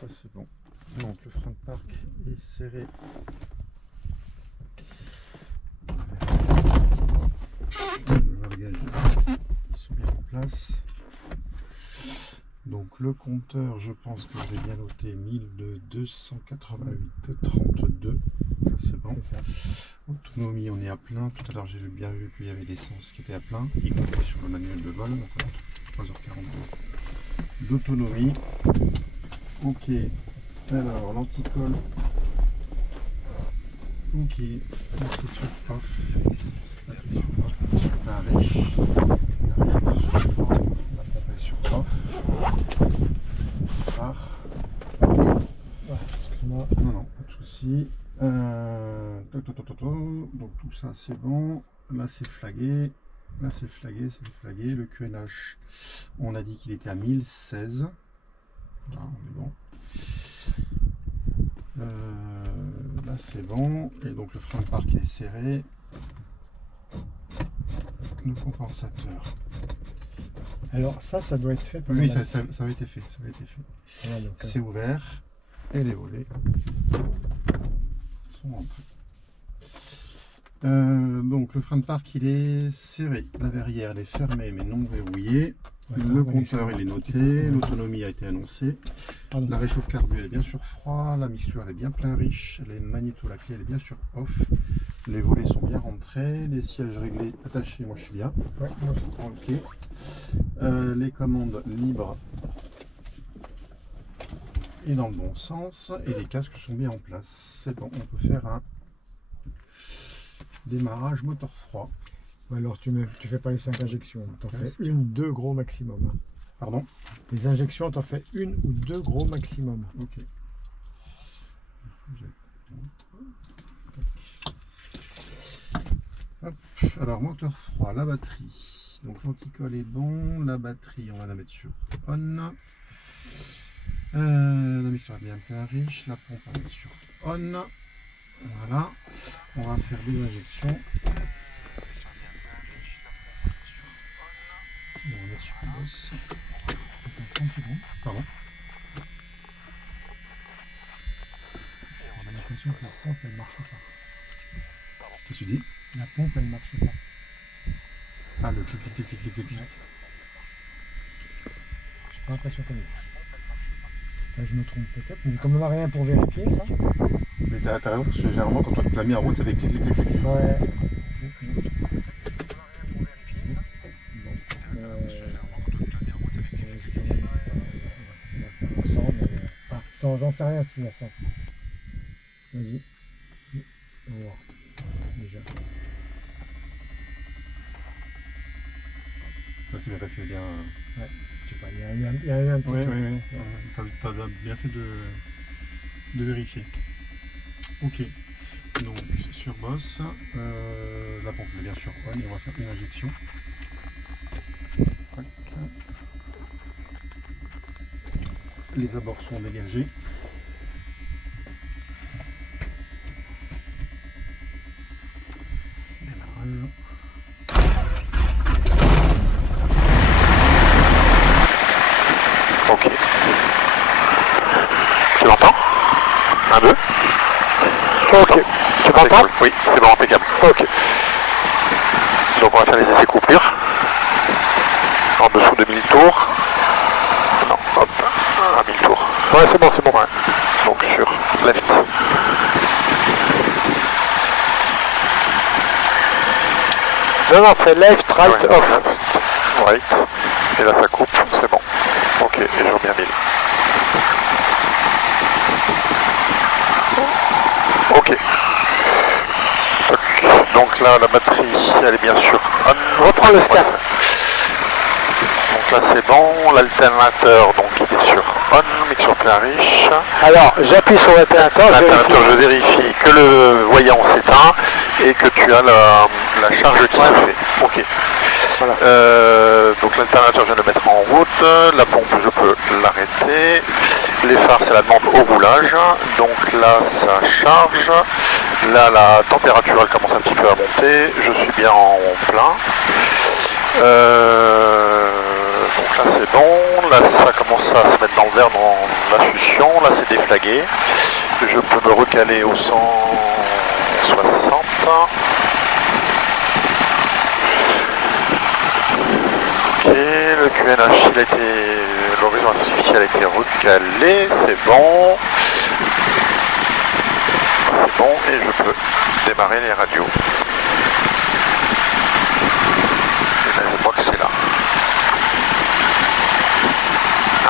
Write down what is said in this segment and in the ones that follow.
ça c'est bon. Donc le frein de parc est serré. Le largage, ils sont bien en place. Donc le compteur, je pense que j'ai bien noté 1288,32. C'est bon. Autonomie, on est à plein. Tout à l'heure, j'ai bien vu qu'il y avait l'essence qui était à plein, y compris sur le manuel de vol. Donc 3h42 d'autonomie. Ok. Alors l'anticolle. Ok. Batterie sur off. Batterie sur off. Sur la riche. Sur off. Excuse-moi. Non, pas de souci. Donc tout ça c'est bon. Là c'est flagué. Là c'est flagué, c'est flagué. Le QNH, on a dit qu'il était à 1016. Là on est bon. Là c'est bon. Et donc le frein de parc est serré. Le compensateur. Alors ça doit être fait par oui, ça avait été fait. Ouais, c'est ouvert. Et les volets sont rentrés. Donc le frein de parc il est serré, la verrière elle est fermée mais non verrouillée, le compteur il est noté, l'autonomie a été annoncée, la réchauffe carbu elle est bien sur froid, la mixture elle est bien plein riche, les magnétos, la clé elle est bien sur off, les volets sont bien rentrés, les sièges réglés attachés, moi je suis bien, ok, les commandes libres et dans le bon sens, et les casques sont bien en place, c'est bon, on peut faire un démarrage moteur froid. Alors tu fais pas les 5 injections, tu en fais une ou deux gros maximum. Pardon? Les injections, tu en fais une ou deux gros maximum. Ok. Hop. Alors moteur froid, la batterie. Donc l'anticolle est bon, la batterie on va la mettre sur on. La mixture est bien plein riche, la pompe on va mettre sur on. Voilà, on va faire des injections. On va mettre sur le boss. Attends 30 secondes. Pardon. On a l'impression que la pompe elle marche pas. Qu'est-ce que tu dis? La pompe elle marche pas. Ah, le clic. J'ai pas l'impression qu'elle marche. Là, je me trompe peut-être, mais comme on n'a rien pour vérifier ça. Mais t'as raison, parce que généralement quand on te l'a mis en route, ça fait clic. Ouais. J'en sais rien si la sent. Vas-y. On va voir. Déjà. Ça s'est bien passé, bien. Ouais. Je sais pas, il y a un petit. Oui. T'as bien fait de vérifier. Ok. Donc sur boss, la pompe est bien sûr on et on va faire une injection. Tac. Les abords sont dégagés. Démarrage. Ok. Tu l'entends? 1, 2. Ok. Tu m'entends? Oui, c'est bon, impeccable. Ok. Donc on va faire les essais couplure. En dessous de 1000 tours. Non, hop, à 1000 tours. Ouais, c'est bon. Ouais. Donc sur left. Non, c'est left, right, off. Right. Et là ça coupe, c'est bon. Ok, et je remets à 1000. Ok. Donc là, la batterie, elle est bien sûr on. Reprends le scan. Donc là, c'est bon. L'alternateur, donc il est sur on, mixture plein riche. Alors, j'appuie sur l'alternateur. Je vérifie que le voyant s'éteint et que tu as la charge qui se fait. Ok. Voilà. Donc l'alternateur, je viens de le mettre en route. La pompe, je peux l'arrêter. Les phares, c'est la demande au roulage. Donc là, ça charge. Là, la température, elle commence un petit peu à monter. Je suis bien en plein. Donc Là c'est bon, là ça commence à se mettre dans le vert dans la fusion, là c'est déflagué. Je peux me recaler au 160. Ok, le QNH, l'horizon artificiel a été recalé, c'est bon. C'est bon et je peux démarrer les radios. Et là je crois que c'est là.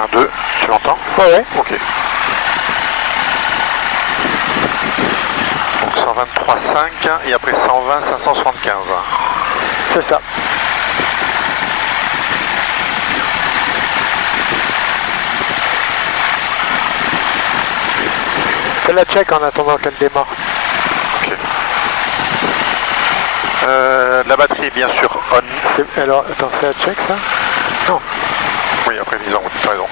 1, 2, tu l'entends? Ouais. Ok. Donc 123,5 et après 120, 575. C'est ça. Fais la check en attendant qu'elle démarre. Ok. La batterie est bien sûr on. Alors, attends, c'est la check ça? Non. Oui, après disons, tu as raison.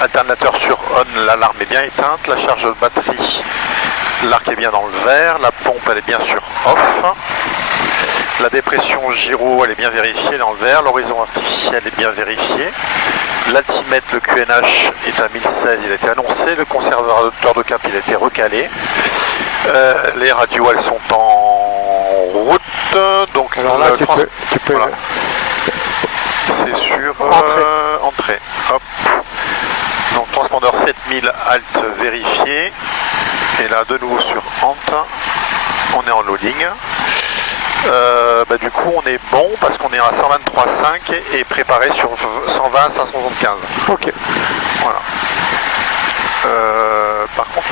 Alternateur sur on, l'alarme est bien éteinte. La charge de batterie, l'arc est bien dans le vert. La pompe, elle est bien sûr off. La dépression gyro, elle est bien vérifiée dans le vert. L'horizon artificiel est bien vérifié. L'altimètre, le QNH est à 1016, il a été annoncé. Le conservateur de cap, il a été recalé. Les radios, elles sont en route. Donc alors là, tu peux... Voilà. C'est sur entrée. Hop. Donc transpondeur 7000 alt vérifié. Et là, de nouveau sur Ant, on est en loading. Du coup on est bon parce qu'on est à 123,5 et préparé sur 120, 575. Ok. Voilà. Par contre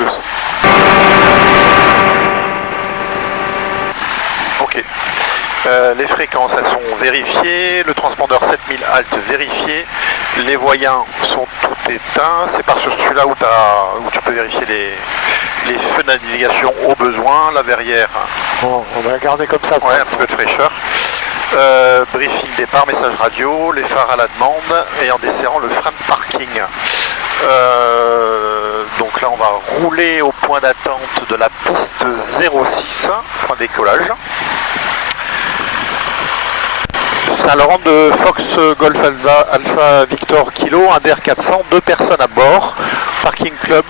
Ok. Les fréquences elles sont vérifiées, le transpondeur 7000 alt vérifié, les voyants sont tout éteints, c'est pas sur celui-là où tu peux vérifier les feux de navigation au besoin, la verrière. Bon, on va la garder comme ça. Ouais, un petit peu de fraîcheur. Briefing départ, message radio, les phares à la demande et en desserrant le frein de parking. Donc là on va rouler au point d'attente de la piste 06, point de décollage. Saint-Laurent de Fox Golf Alpha Victor Kilo, un DR400, 2 personnes à bord, parking club,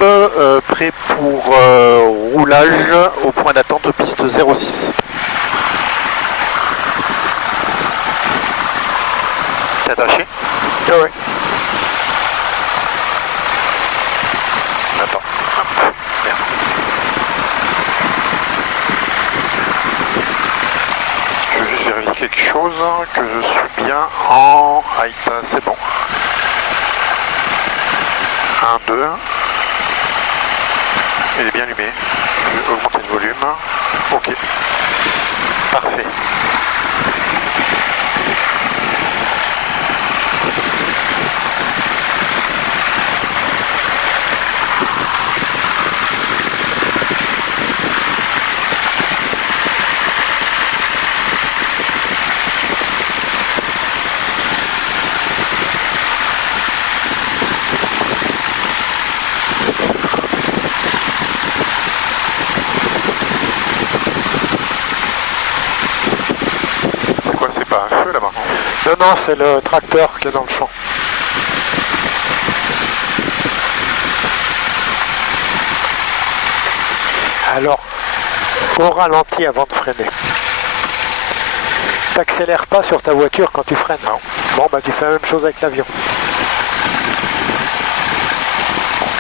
prêt pour roulage au point d'attente piste 06. T'es attaché? Oui. Attends. Hop. Merde. Je veux juste vérifier quelque chose, que je suis bien en height, c'est bon. 1, 2. Il est bien allumé. Je vais augmenter le volume. Ok. Parfait. Non, c'est le tracteur qui est dans le champ. Alors, au ralenti avant de freiner. T'accélères pas sur ta voiture quand tu freines. Non. Bon, bah tu fais la même chose avec l'avion.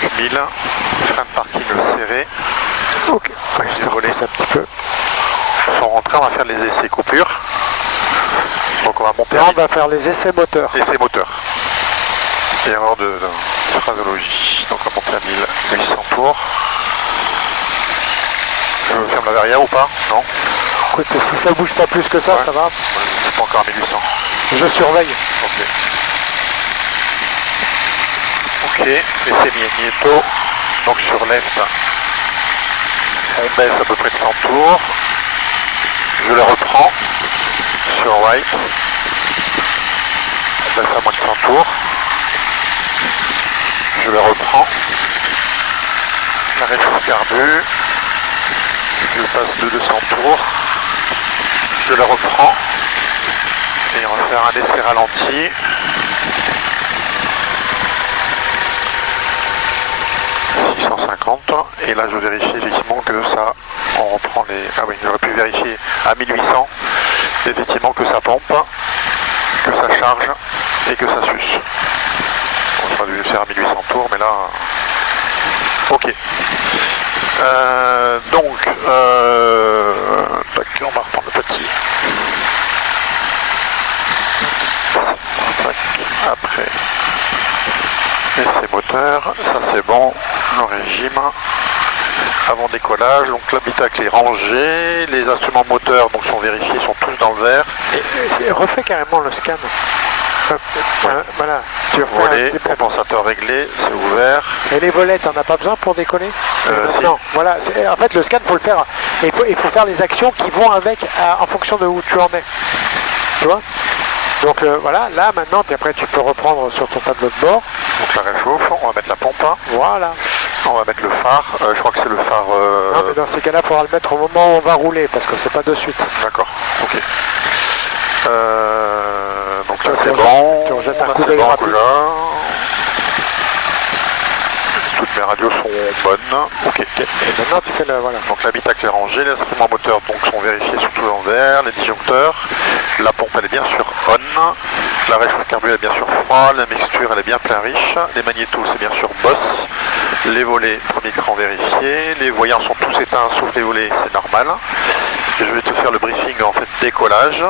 Donc 1000, frein de parking serré. Ok, je te volé un petit peu. Sans rentrer, on va faire les essais coupures. Donc on va monter. Là, on va faire les essais moteurs. Essais moteurs. Erreur de phraseologie. Donc on va monter à 1800 tours. Je ferme la verrière ou pas? Non. Écoute, si ça bouge pas plus que ça, ouais. Ça va. C'est pas encore à 1800. Je surveille. Ok. Ok, essai Mietto. Donc sur left, on baisse à peu près de 100 tours. Je les reprends. Sur right, on passe à moins de 100 tours, je le reprends, la réchauffe carbu, je passe de 200 tours, je le reprends, et on va faire un essai ralenti, 750 et là je vérifie effectivement que ça, on reprend les... Ah oui, j'aurais pu vérifier à 1800, effectivement que ça pompe, que ça charge et que ça suce. Bon, j'aurais dû le faire à 1800 tours, mais là... Ok. Donc, on va reprendre le petit. Après, essai moteur, ça c'est bon, le régime. Avant décollage, donc l'habitacle est rangé, les instruments moteurs donc sont vérifiés, sont tous dans le vert. Et refais carrément le scan. Voilà, tu Volet, compensateur réglé, c'est ouvert. Et les volets, t'en as pas besoin pour décoller? Si. Non, voilà, en fait le scan, faut le faire. Il faut faire les actions qui vont avec en fonction de où tu en es. Tu vois? Donc voilà, là maintenant, puis après tu peux reprendre sur ton tableau de bord. Donc la réchauffe, on va mettre la pompe. Voilà. On va mettre le phare, je crois que c'est le phare... Non mais dans ces cas-là, il faudra le mettre au moment où on va rouler, parce que c'est pas de suite. D'accord, ok. Donc là c'est bon, tu rejettes un là coup c'est d'œil bon rapide. déjà. Toutes mes radios sont bonnes, ok. Et maintenant tu fais le... Voilà. Donc l'habitacle est rangé, les instruments moteurs donc, sont vérifiés surtout en vert, les disjoncteurs, la pompe elle est bien sûr on, la réchauffe carburant est bien sûr froid, la mixture elle est bien plein riche, les magnétos c'est bien sûr Boss, les volets premier cran vérifié, les voyants sont tous éteints sauf les volets, c'est normal. Je vais te faire le briefing en fait décollage.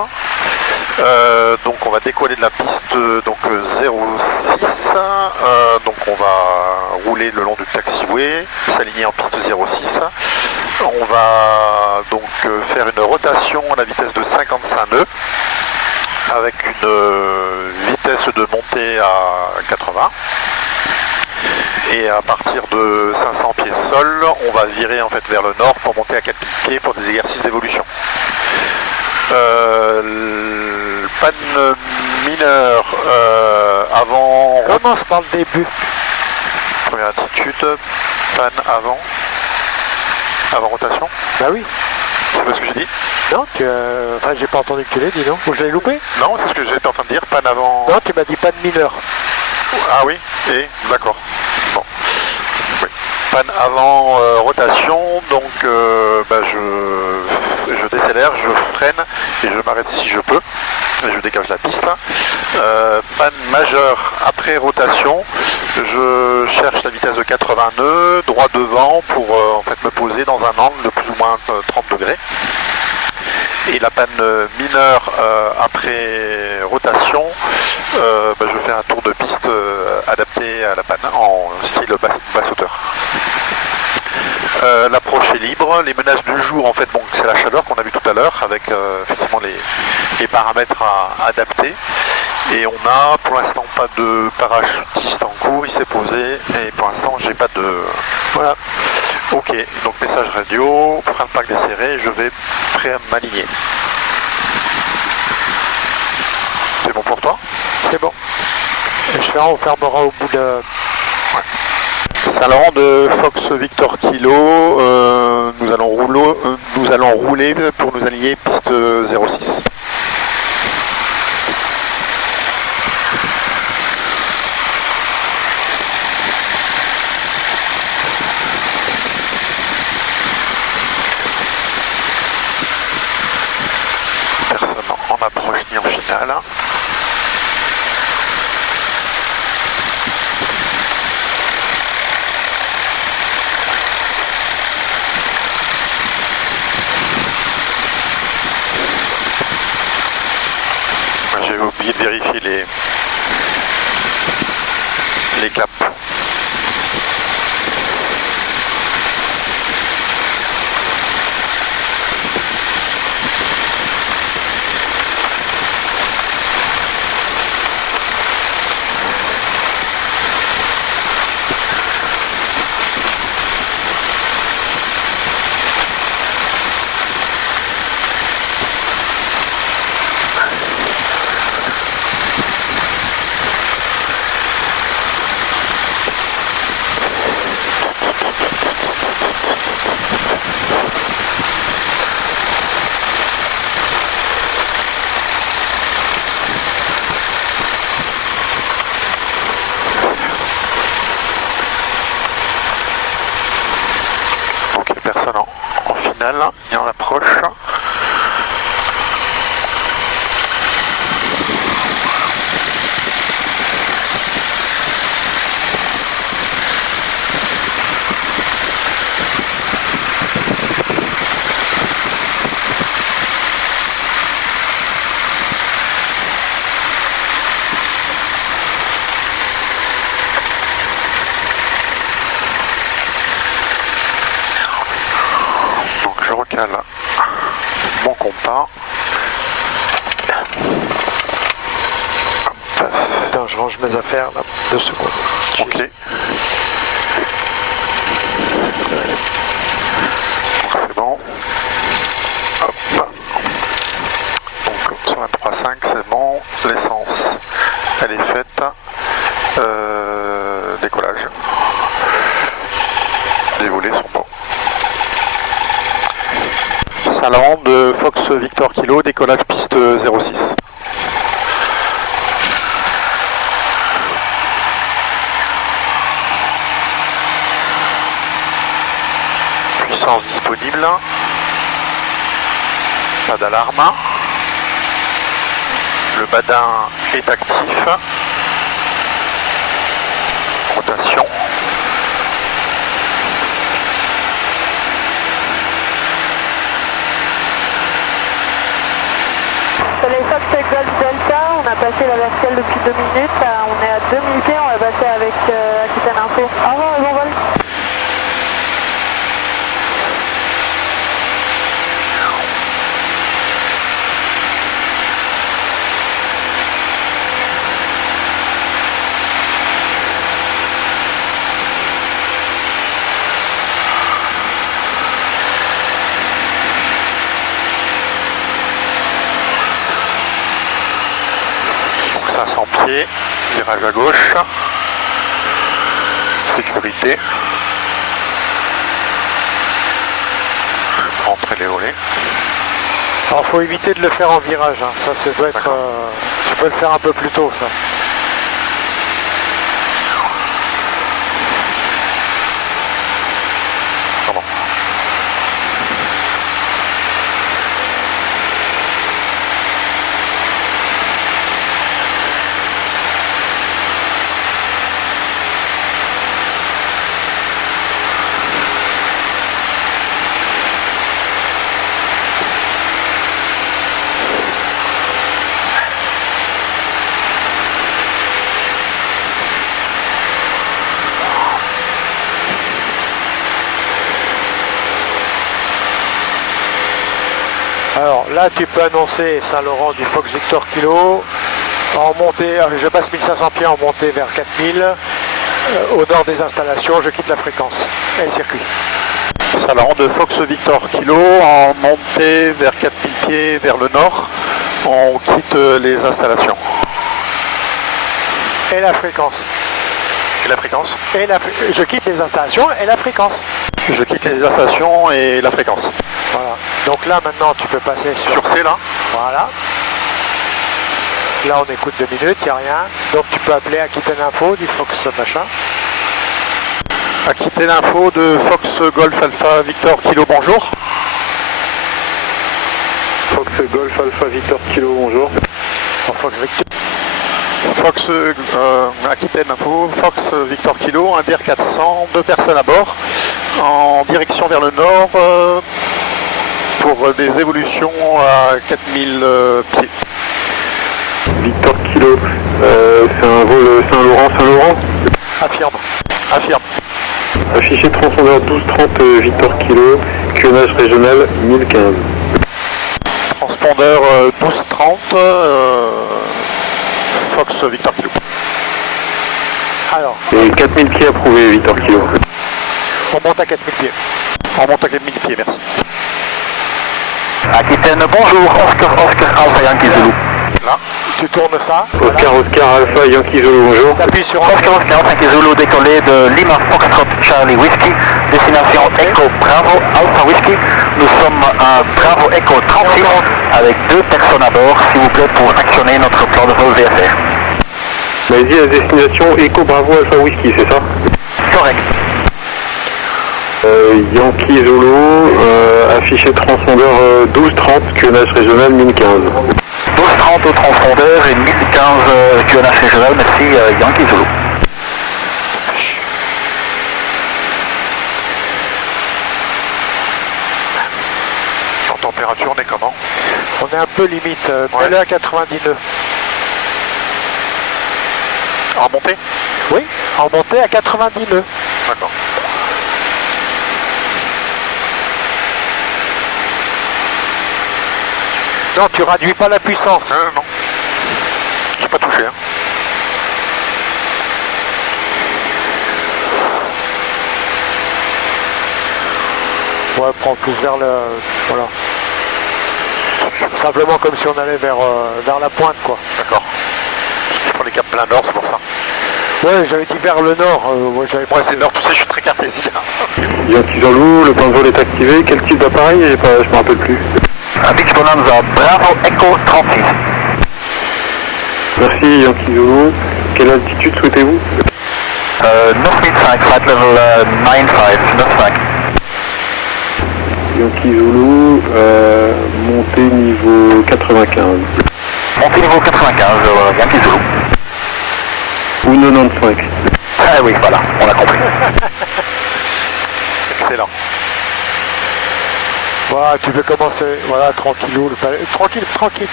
Donc on va décoller de la piste donc 06, donc on va rouler le long du taxiway, s'aligner en piste 06. On va donc faire une rotation à la vitesse de 55 nœuds avec une vitesse de montée à 80. Et à partir de 500 pieds sol, on va virer en fait vers le nord pour monter à 4000 pieds pour des exercices d'évolution. Panne mineure avant... Commence par le début. Première attitude, panne avant rotation. Bah oui. C'est pas ce que j'ai dit? Non, enfin j'ai pas entendu que tu l'aies dit, non? Ou je l'ai loupé? Non, c'est ce que j'étais en train de dire, panne avant... Non, tu m'as dit panne mineure. Ah oui, et d'accord. Bon. Oui. Panne avant rotation, donc je décélère, je freine et je m'arrête si je peux. Et je dégage la piste. Panne majeure après rotation, je cherche la vitesse de 80 nœuds, droit devant pour en fait me poser dans un angle de plus ou moins 30 degrés. Et la panne mineure après rotation, je fais un tour de piste adapté à la panne en style basse hauteur. L'approche est libre, les menaces du jour en fait bon, c'est la chaleur qu'on a vu tout à l'heure avec effectivement les paramètres à adapter. Et on a pour l'instant pas de parachutiste en cours, il s'est posé et pour l'instant j'ai pas de... Voilà. Ok, donc message radio, frein de parc desserré, je vais prêt à m'aligner. C'est bon pour toi? C'est bon. Et on fermera au bout de... Ouais. Saint-Laurent de Fox Victor Kilo, nous allons rouler pour nous aligner piste 06. Personne en approche ni en finale. J'ai oublié de vérifier les caps. on approche. Je recale mon compas. Attends, je range mes affaires là, 2 secondes. Ok. Donc c'est bon. Hop. Donc sur la 3.5 c'est bon. L'essence elle est faite. Décollage. Les volets sont bons. Salon de Fox Victor Kilo, décollage piste 06. Puissance disponible. Pas d'alarme. Le badin est actif. Rotation. Soleil Fox Golf Delta, on a passé la verticale depuis 2 minutes, on est à 2000 pieds, on va passer avec Aquitaine Info. Au revoir et bon vol. Donc 500 pieds, virage à gauche, sécurité, rentrer les volets. Alors faut éviter de le faire en virage, hein. Ça doit être. Tu peux le faire un peu plus tôt ça. Pardon. Alors là tu peux annoncer Saint-Laurent du Fox Victor Kilo en montée, je passe 1500 pieds en montée vers 4000, au nord des installations, je quitte la fréquence et le circuit. Saint-Laurent de Fox Victor Kilo en montée vers 4000 pieds vers le nord, on quitte les installations. Et la fréquence. Et la fréquence? Je quitte les installations et la fréquence. Je quitte les installations et la fréquence. Voilà. Donc là maintenant tu peux passer Sur C là? Voilà. Là on écoute 2 minutes, il n'y a rien. Donc tu peux appeler Aquitaine Info du Fox machin. Aquitaine Info de Fox Golf Alpha Victor Kilo, bonjour. Fox Golf Alpha Victor Kilo, bonjour. Fox Victor. Fox Aquitaine Info, Fox Victor Kilo, un DR400, 2 personnes à bord, en direction vers le nord pour des évolutions à 4000 pieds. Victor Kilo, c'est un vol Saint-Laurent. Affirme. Affirme. Affiché transpondeur 1230 Victor Kilo, QNH régional 1015. Transpondeur 1230 Fox Victor Kilo. Alors, Et 4000 pieds approuvés Victor Kilo. on monte à 4000 pieds. On monte à 4000 pieds, merci. Aquitaine, bonjour, Oscar Alpha Yankee Zulu. Là. Tu tournes ça. Oscar Alpha Yankee Zulu, bonjour. T'appuies sur Oscar Yankee Zulu décollé de Lima Foxtrot Charlie Whiskey, destination Echo Bravo Alpha Whiskey. Nous sommes à Bravo Echo 36 avec 2 personnes à bord, s'il vous plaît, pour actionner notre plan de vol VFR. Vous m'avez dit la destination Echo Bravo Alpha Whisky, c'est ça? Correct. Yankee Zulu, affiché transpondeur 1230, QNH régional 1015. 1230 au transpondeur et 1015 QNH régional, merci Yankee Zulu. En température, on est comment? On est un peu limite, mets-le à 90 nœuds. En montée? Oui, en montée à 90 nœuds. D'accord. Non, tu réduis pas la puissance. Non. J'ai pas touché. Hein. Ouais, prends plus vers le... Voilà. Simplement comme si on allait vers la pointe, quoi. D'accord. Je prends les caps plein nord, c'est pour ça. Ouais, j'avais dit vers le nord. Ouais, c'est le nord, tu sais, je suis très cartésien. Yankee Zulu, le point de vol est activé. Quel type d'appareil? Je me rappelle plus. Beach Bonanza, Bravo Echo 36. Merci Yankee Zulu. Quelle altitude souhaitez-vous? 9005, flight level 95. Yankee Zulu, montée niveau 95. Montée niveau 95, Yankee Zulu. Ou 95. Ah oui, voilà, on a compris. Excellent. Voilà, tu peux commencer, voilà, tranquillou,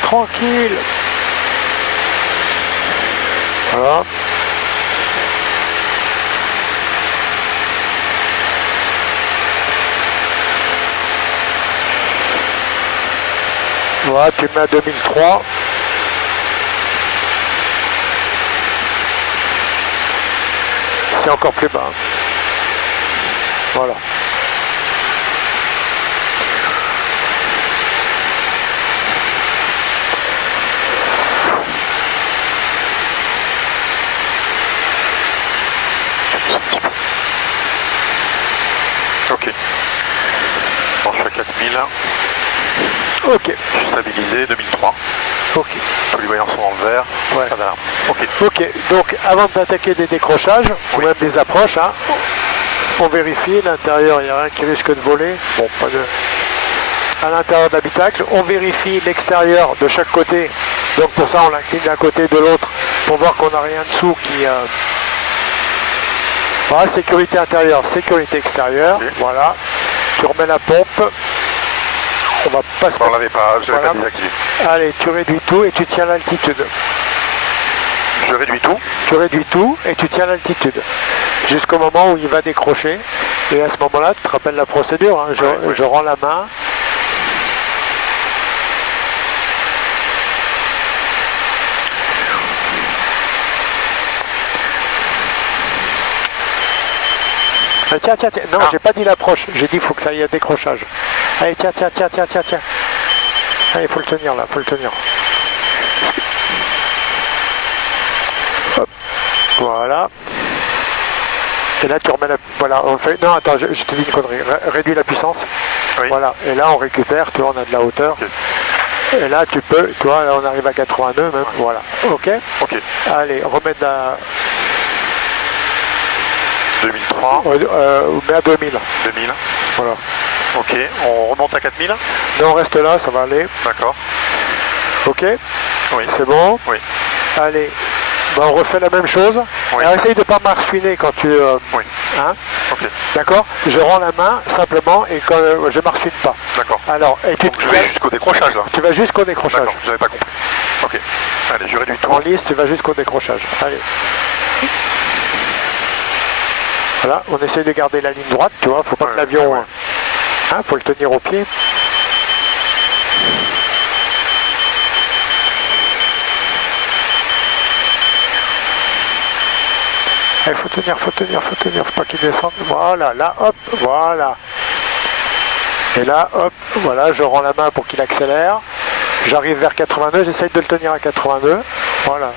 tranquille. Voilà. Voilà, tu mets à 2003. C'est encore plus bas. Voilà. Ok. Bon, je suis à 4000. Ok. Je suis stabilisé, 2003. Ok. Tous les voyants sont dans le vert. Ouais. Pas d'alarme. Ok. Ok, donc avant d'attaquer des décrochages, ou même des approches, hein, on vérifie l'intérieur, il n'y a rien qui risque de voler. Bon, pas de... À l'intérieur de l'habitacle, on vérifie l'extérieur de chaque côté. Donc pour ça, on l'incline d'un côté de l'autre pour voir qu'on n'a rien dessous qui... Voilà, sécurité intérieure, sécurité extérieure. Okay. Voilà. Tu remets la pompe. On va pas se... On l'avait pas, je l'avais pas désactivé. Allez, tu réduis tout et tu tiens l'altitude. Je réduis tout. Tu réduis tout et tu tiens l'altitude. Jusqu'au moment où il va décrocher. Et à ce moment-là, tu te rappelles la procédure. Hein, je rends la main. Tiens. Non, j'ai pas dit l'approche. J'ai dit qu'il faut que ça aille à décrochage. Allez, tiens. Allez, faut le tenir là, faut le tenir. Hop. Voilà. Et là, tu remets la... Voilà, on fait... Non, attends, je te dis une connerie. Réduis la puissance. Oui. Voilà. Et là, on récupère. Tu vois, on a de la hauteur. Okay. Et là, tu peux... Tu vois, là, on arrive à 82 même. Ouais. Voilà. Ok. Allez, remets de la... 2003. Mais à 2000. 2000. Voilà. Ok, on remonte à 4000. Non, on reste là, ça va aller. D'accord. Ok. Oui. C'est bon. Oui. Allez. Ben, on refait la même chose. Oui. Alors, essaye de ne pas marchouiner quand tu... Oui. Hein. Ok. D'accord. Je rends la main simplement et quand je ne marchouine pas. D'accord. Alors, et tu... Donc, je vais jusqu'au décrochage là. Tu vas jusqu'au décrochage. D'accord, j'avais pas compris. Ok. Allez, je réduis tout. En liste, tu vas jusqu'au décrochage. Allez. Voilà, on essaie de garder la ligne droite, tu vois, faut pas que l'avion... Hein, faut le tenir au pied. Il faut tenir, faut pas qu'il descende. Voilà, là, hop, voilà. Et là, hop, voilà, je rends la main pour qu'il accélère. J'arrive vers 82, j'essaye de le tenir à 82. Voilà.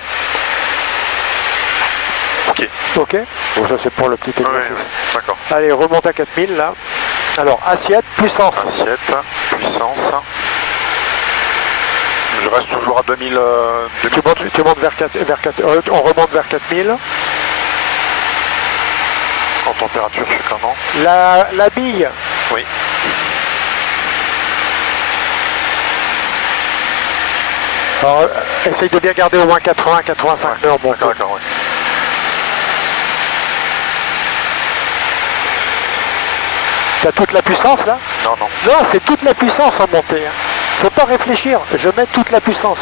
Ok. Bon, ça c'est pour le petit exercice. Oui, d'accord. Allez, remonte à 4000 là. Alors, assiette, puissance. Assiette, puissance. Je reste toujours à 2000. Tu montes vers 4, on remonte vers 4000. En température, je suis comment? La bille. Oui. Alors, essaye de bien garder au moins 80-85 nœuds en montée. D'accord, ouais. T'as toute la puissance là? Non, non. Non, c'est toute la puissance en montée. Hein. Faut pas réfléchir, je mets toute la puissance.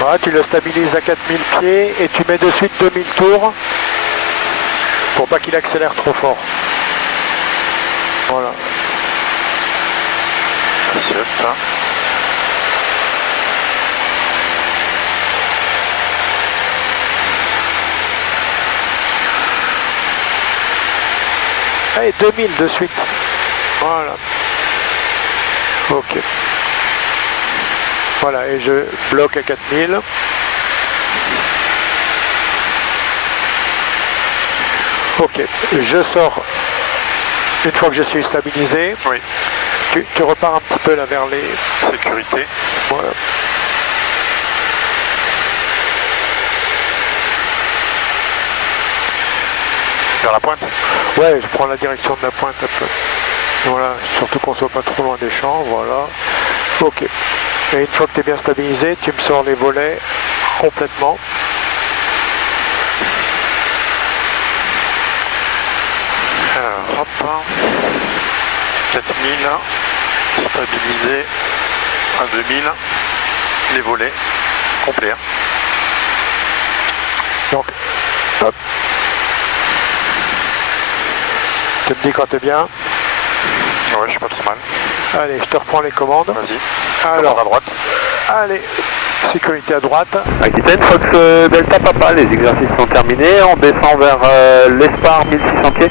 Voilà, tu le stabilises à 4000 pieds et tu mets de suite 2000 tours pour pas qu'il accélère trop fort. Voilà. Assiette. Allez, 2000 de suite. Voilà. Ok. Voilà, et je bloque à 4000. Ok, je sors une fois que je suis stabilisé. Oui. Tu repars un petit peu là vers les... Sécurité. Voilà. Vers la pointe? Ouais, je prends la direction de la pointe un peu. Voilà, surtout qu'on soit pas trop loin des champs, voilà. Ok. Et une fois que tu es bien stabilisé, tu me sors les volets complètement. Alors, hop. 4000. Stabilisé à 2000. Les volets complets. Donc, hop. Tu me dis quand t'es bien. Ouais, je suis pas trop mal. Allez, je te reprends les commandes. Vas-y. Alors, Commande à droite. allez, sécurité à droite. Aquitaine, Fox Delta Papa, les exercices sont terminés. On descend vers l'Espar 1600 pieds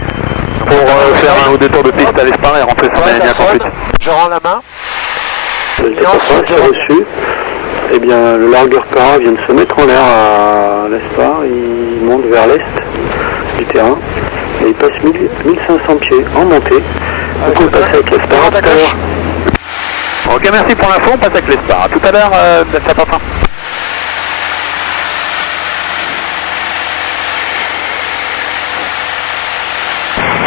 pour faire un ou deux tours de piste à l'Espar et rentrer sur la ligne Ça sonne. conduite. Je rends la main. Et ensuite, j'ai reçu. Eh bien, le largueur para vient de se mettre en l'air à l'Espar. Il monte vers l'est du terrain. Et il passe 1500 pieds en montée. Donc on passe avec l'Espar à tout à l'heure. Ok, merci pour l'info, on passe avec l'Espar. À tout à l'heure, Delta Papa.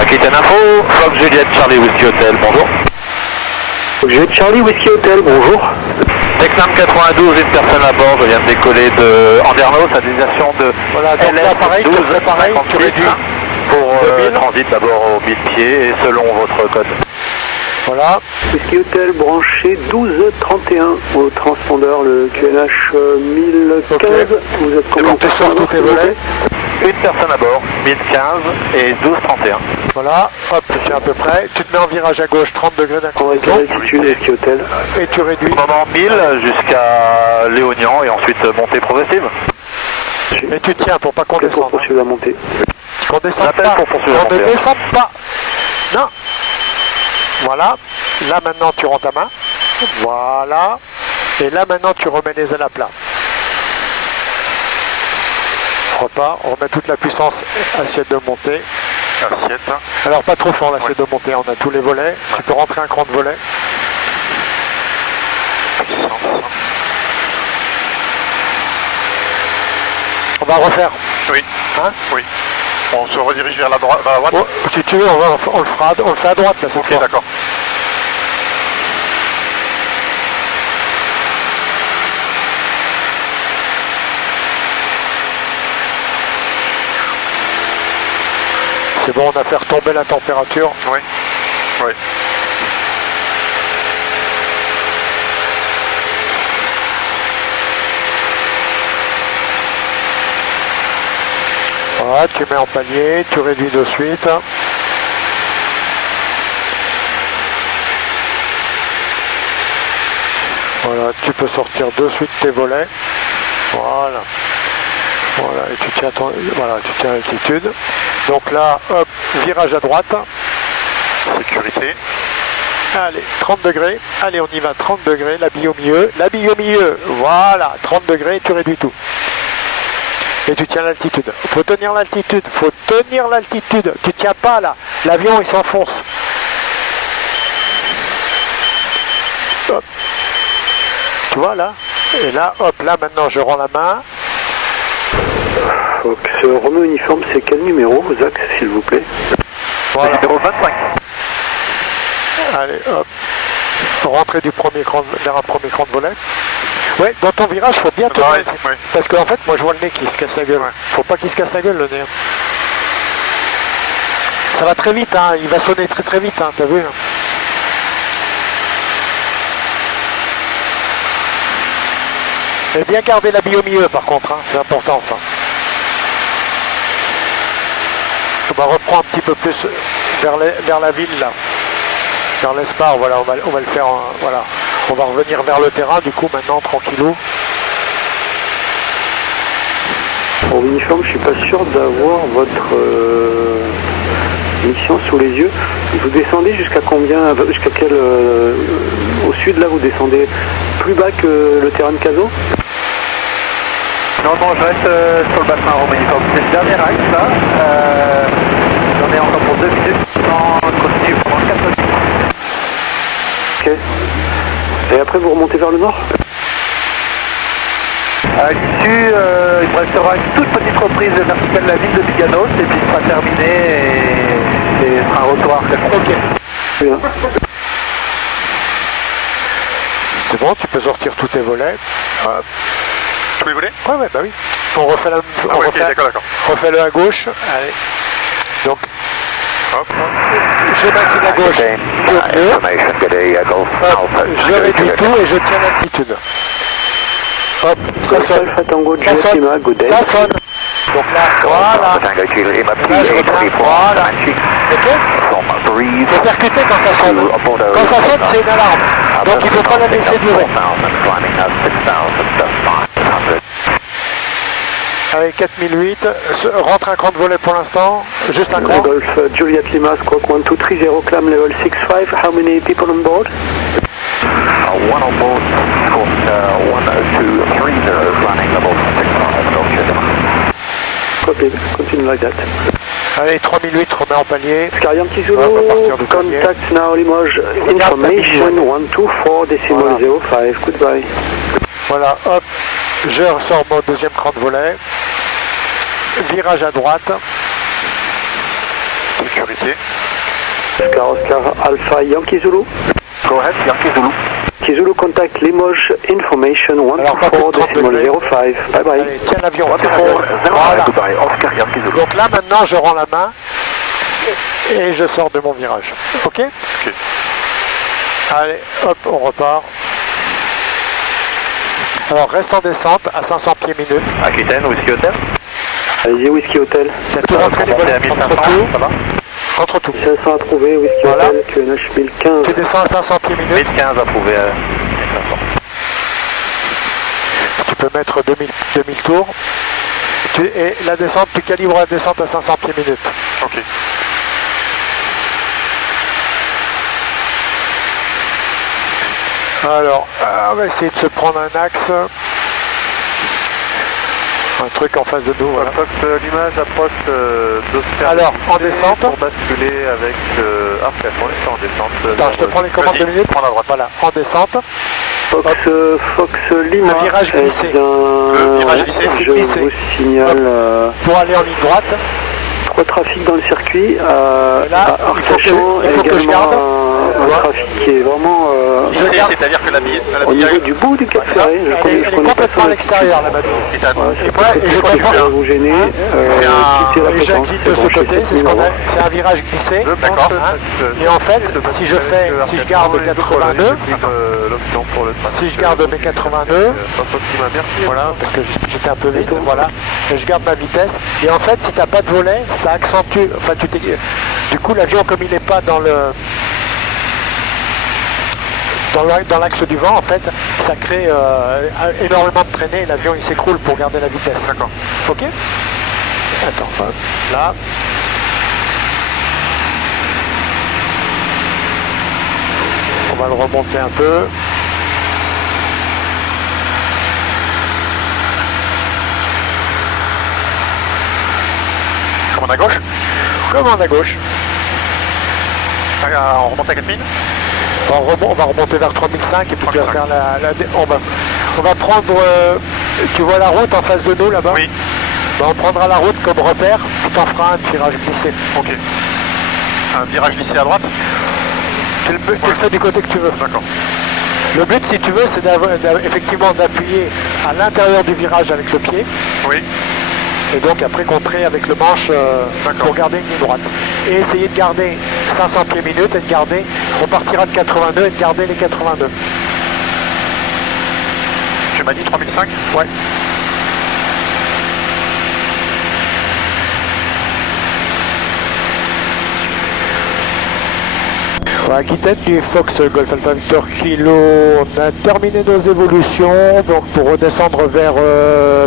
Aquitaine Info, Fox Juliette Charlie Whiskey Hotel, bonjour. Juliette Charlie Whiskey Hotel, bonjour. Texnam 92, une personne à bord, je viens de décoller de Andernos à destination de Voilà, donc là, pareil, 12, tu fais pareil, tu réduis. pour 2000. transit d'abord au 1000 pieds et selon votre code. Voilà. Whiskey Hotel branché 1231 au transpondeur, le QNH 1015. Ok. Vous êtes C'est combien bon, tu sors tous tes volets. Une personne à bord, 1015 et 1231. Voilà, hop, tu es à peu près. Tu te mets en virage à gauche, 30 degrés On va d'inclinaison. altitude Whiskey Hotel. Et tu réduis. Pendant 1000 jusqu'à Léognan et ensuite montée progressive. Et tu tiens pour pas qu'on Pour descende. poursuivre la montée. Qu'on descende L'appel pas. pour poursuivre la On ne montée. descende pas. Non. Voilà. Là maintenant tu rends ta main. Voilà. Et là maintenant tu remets les ailes à plat. Repart, on remet toute la puissance assiette de montée. Assiette. Alors pas trop fort l'assiette de montée, on a tous les volets. Tu peux rentrer un cran de volet. Puissance. On va refaire. Oui. Hein? Oui. On se redirige vers la droite. Oh, si tu veux, on le fait à droite là cette Ok, fois. d'accord. C'est bon, on a fait retomber la température. Oui. Oui. Voilà, tu mets en palier, tu réduis de suite. Voilà, tu peux sortir de suite tes volets. Voilà. Voilà, et tu tiens l'altitude. Donc là, hop, virage à droite. Sécurité. Allez, 30 degrés. Allez, on y va, 30 degrés, la bille au milieu. La bille au milieu, voilà, 30 degrés, tu réduis tout. Et tu tiens l'altitude. Faut tenir l'altitude, faut tenir l'altitude. Tu tiens pas là, l'avion il s'enfonce. Hop. Tu vois là? Et là, hop, là maintenant je rends la main. Ce Romeo uniforme, c'est quel numéro, vos axes, s'il vous plaît? Voilà. Numéro 25. Allez, hop. Rentrer du premier cran, vers un premier cran de volet. Ouais, dans ton virage, faut bien te Ouais. Parce qu'en fait, moi je vois le nez qui se casse la gueule. Ouais. Faut pas qu'il se casse la gueule le nez. Ça va très vite, hein. Il va sonner très très vite, hein. T'as vu? Et bien garder la bille au milieu par contre, hein. C'est important ça. On va reprendre un petit peu plus vers la ville là. Vers l'Espar, voilà, on va le faire, voilà. On va revenir vers le terrain du coup maintenant, tranquillou. Pour l'uniforme, je suis pas sûr d'avoir votre mission sous les yeux. Vous descendez jusqu'à combien, jusqu'à quel... au sud là, vous descendez plus bas que le terrain de Cazaux? Non, je reste sur le bassin Romeo uniforme. C'est le dernier axe là. J'en ai encore pour 2 minutes. On continue pendant 4 minutes. Ok. Et après, vous remontez vers le nord? À l'issue, il me restera une toute petite reprise verticale de la ville de Biganos et puis ce sera terminé et ce sera un retour à Arcachon. Ok. Bien. C'est bon, tu peux sortir tous tes volets. Tous les volets? Ouais, bah oui. On refait refait le à gauche. Allez. Donc, Hop. je maintiens à gauche. Hop, je réduis tout et je tiens l'altitude. Hop, ça sonne. Ça sonne. Ça sonne. Donc là, voilà. Là, je reviens. Voilà. Ok? Il faut percuter quand ça sonne. Quand ça sonne, c'est une alarme. Donc il ne faut pas la laisser durer. Allez, 4008. Rentre un cran de volet pour l'instant. Juste un cran. Golf Juliet Lima, squawk 1230, climb level 65. How many people on board? One on board, squawk 10230, running level 6 Copy, continue like that. Allez, 3008, remets en palier. Sky Yankee Zulu, On va partir du palier. contact now Limoges, information 124.05, goodbye. Voilà, hop, je ressors mon deuxième cran de volet. Virage à droite. Sécurité. Oscar Alpha Yankee Zulu. Go ahead, Yankee Zulu. Yankee Zulu, contact Limoges, information Alors, pas plus de 30 degrés. 124.05, bye bye. Allez, tiens l'avion. Voilà. Goodbye, Oscar Yankee Zulu. Donc là, maintenant, je rends la main et je sors de mon virage. Ok? Ok. Allez, hop, on repart. Alors, reste en descente à 500 pieds minute. Aquitaine, Whisky Hotel. Allez-y, Whisky Hotel. T'as tout rentré les volets. Entre tout. Ça va? Entre tout. 500 approuvé, Whisky Voilà. Hotel, QNH 1015. Tu descends à 500 pieds minute. 1015 approuvé. Tu peux mettre 2000 tours. Et la descente, tu calibres la descente à 500 pieds minute. Ok. Alors, on va essayer de se prendre un axe. Un truc en face de nous, voilà. Fox l'image approche d'Oscar. Alors, en descente. Pour basculer avec Arcachon, ils sont en descente. Attends, je te prends les commandes de minutes. Prends la droite. Voilà, en descente. Fox Lima. Un virage glissé. Le virage glissé, c'est Je glissé. vous signale Pour aller en ligne droite. trop de trafic dans le circuit. là, à il faut que Arcachon, je également garde. un trafic qui est vraiment Glissé, c'est-à-dire que la bille au niveau du bout du Cap Ferré. Elle est complètement à l'extérieur, la batterie. Et t'as- Et je comprends. Ça va vous gêner. Quittez la Et fréquence. j'incline de ce branchez côté, cette c'est ce qu'on numéro. a. C'est un virage glissé. D'accord. Et en fait, si je garde 80 nœuds, si je garde mes 80 nœuds, voilà, parce que j'étais un peu vite, voilà, et je garde ma vitesse. Et en fait, si t'as pas de volet, ça accentue. Enfin, du coup, l'avion, comme il n'est pas dans le dans l'axe du vent, en fait, ça crée énormément de traînées et l'avion il s'écroule pour garder la vitesse. D'accord. Ok. Attends, hop, là. On va le remonter un peu. Commande à gauche. Commande à gauche. On remonte à 4000. On va remonter vers 3005 et puis tu vas faire on va prendre, tu vois la route en face de nous là-bas? Oui. Ben, on prendra la route comme repère, puis t'en feras un virage glissé. Ok. Un virage glissé à droite? Tu le fais du côté que tu veux. D'accord. Le but, si tu veux, c'est effectivement d'appuyer à l'intérieur du virage avec le pied. Oui. Et donc après contrer avec le manche pour garder une ligne droite. Et essayer de garder 500 pieds minutes et de garder, on partira de 82 et de garder les 82. Tu m'as dit 3005? Ouais. Aquitaine du Fox Golf Alpha Victor Kilo, on a terminé nos évolutions donc pour redescendre vers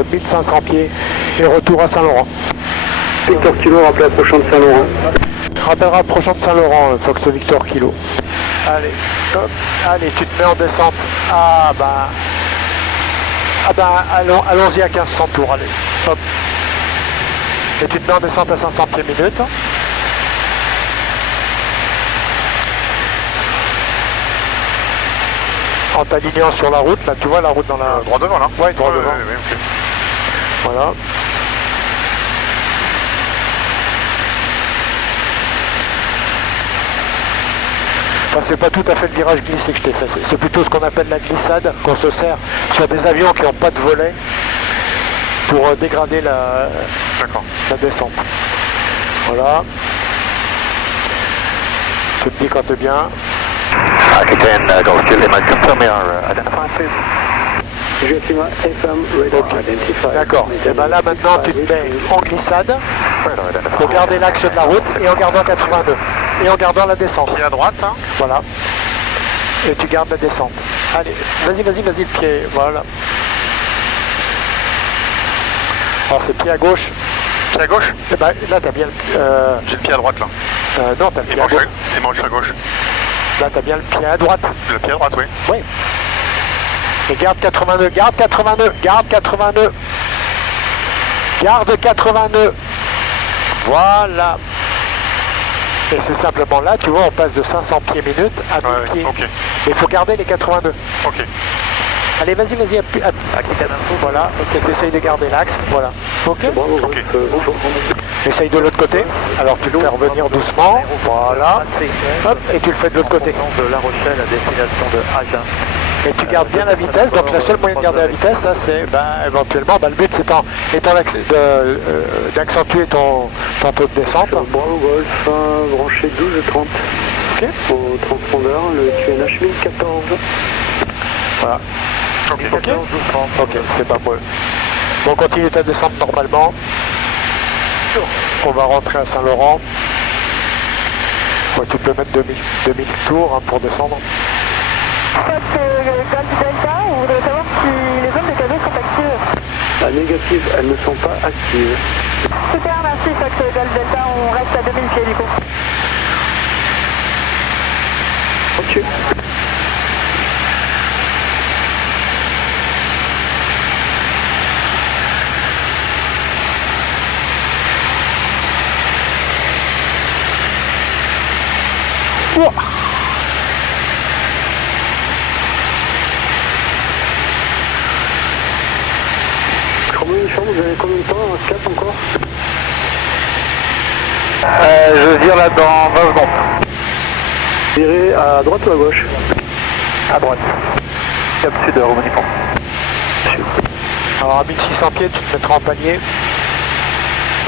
1500 pieds et retour à Saint-Laurent. Victor Kilo, rappel approchant de Saint-Laurent. Rappel approchant de Saint-Laurent, Fox Victor Kilo. Allez, hop, allez, tu te mets en descente. Allons-y à 1500 tours, allez, hop. Et tu te mets en descente à 500 pieds minutes. En t'alignant sur la route, là tu vois la route dans la... droit devant là? Ouais, droit devant. Oui, okay. Voilà. Enfin, c'est pas tout à fait le virage glissé que je t'ai fait, c'est plutôt ce qu'on appelle la glissade, qu'on se sert sur des avions qui n'ont pas de volet pour dégrader la descente. Voilà. Tu me dis quand t'es bien. Aquitaine, Golf Lima, confirm your identified, please. Lima, FM, radar identified. D'accord. Et ben là maintenant tu te mets en glissade pour garder l'axe de la route et en gardant 82. Et en gardant la descente. Pied à droite. Hein. Voilà. Et tu gardes la descente. Allez, vas-y le pied. Voilà. Alors c'est pied à gauche. Pied à gauche? Et ben là t'as bien j'ai le pied à droite là. Non, t'as le pied à gauche. Et manche à gauche. Là t'as bien le pied à droite. Le pied à droite, oui. Oui. Et garde 82, garde 82, garde 82. Garde 82. Voilà. Et c'est simplement là, tu vois, on passe de 500 pieds minutes à 1000 pieds. Okay. Mais il faut garder les 82. Ok. Allez, vas-y, Aquitaine Info. Voilà, ok, tu essayes de garder l'axe. Voilà. Ok. Ok. Essaye de l'autre côté. Alors tu le fais revenir doucement. Voilà. Hop, et tu le fais de l'autre côté. De La Rochelle à destination de Agen. Et tu gardes bien la vitesse, donc la seule moyen de garder la vitesse, là, c'est éventuellement, le but c'est d'accentuer ton taux de descente. Bravo Golf, branché 12-30. Ok. Au transpondeur, le QNH 1014. Voilà. Ok. Ok, c'est pas bon. Bon, continue ta descente normalement. On va rentrer à Saint-Laurent. Ouais, tu peux mettre 2000 tours pour descendre. Fox Golf Delta, on voudrait savoir si les zones de cadeaux sont actives. Négative, elles ne sont pas actives. Super, merci Fox Golf Delta, on reste à 2000 pieds du coup. Ok. Wow. Vous avez combien de temps en cap encore? Je vire là dans 20 secondes. Virez à droite ou à gauche? À droite. Cap sud de Roumanie-Pont. Alors à 1600 pieds, tu te mettras en palier.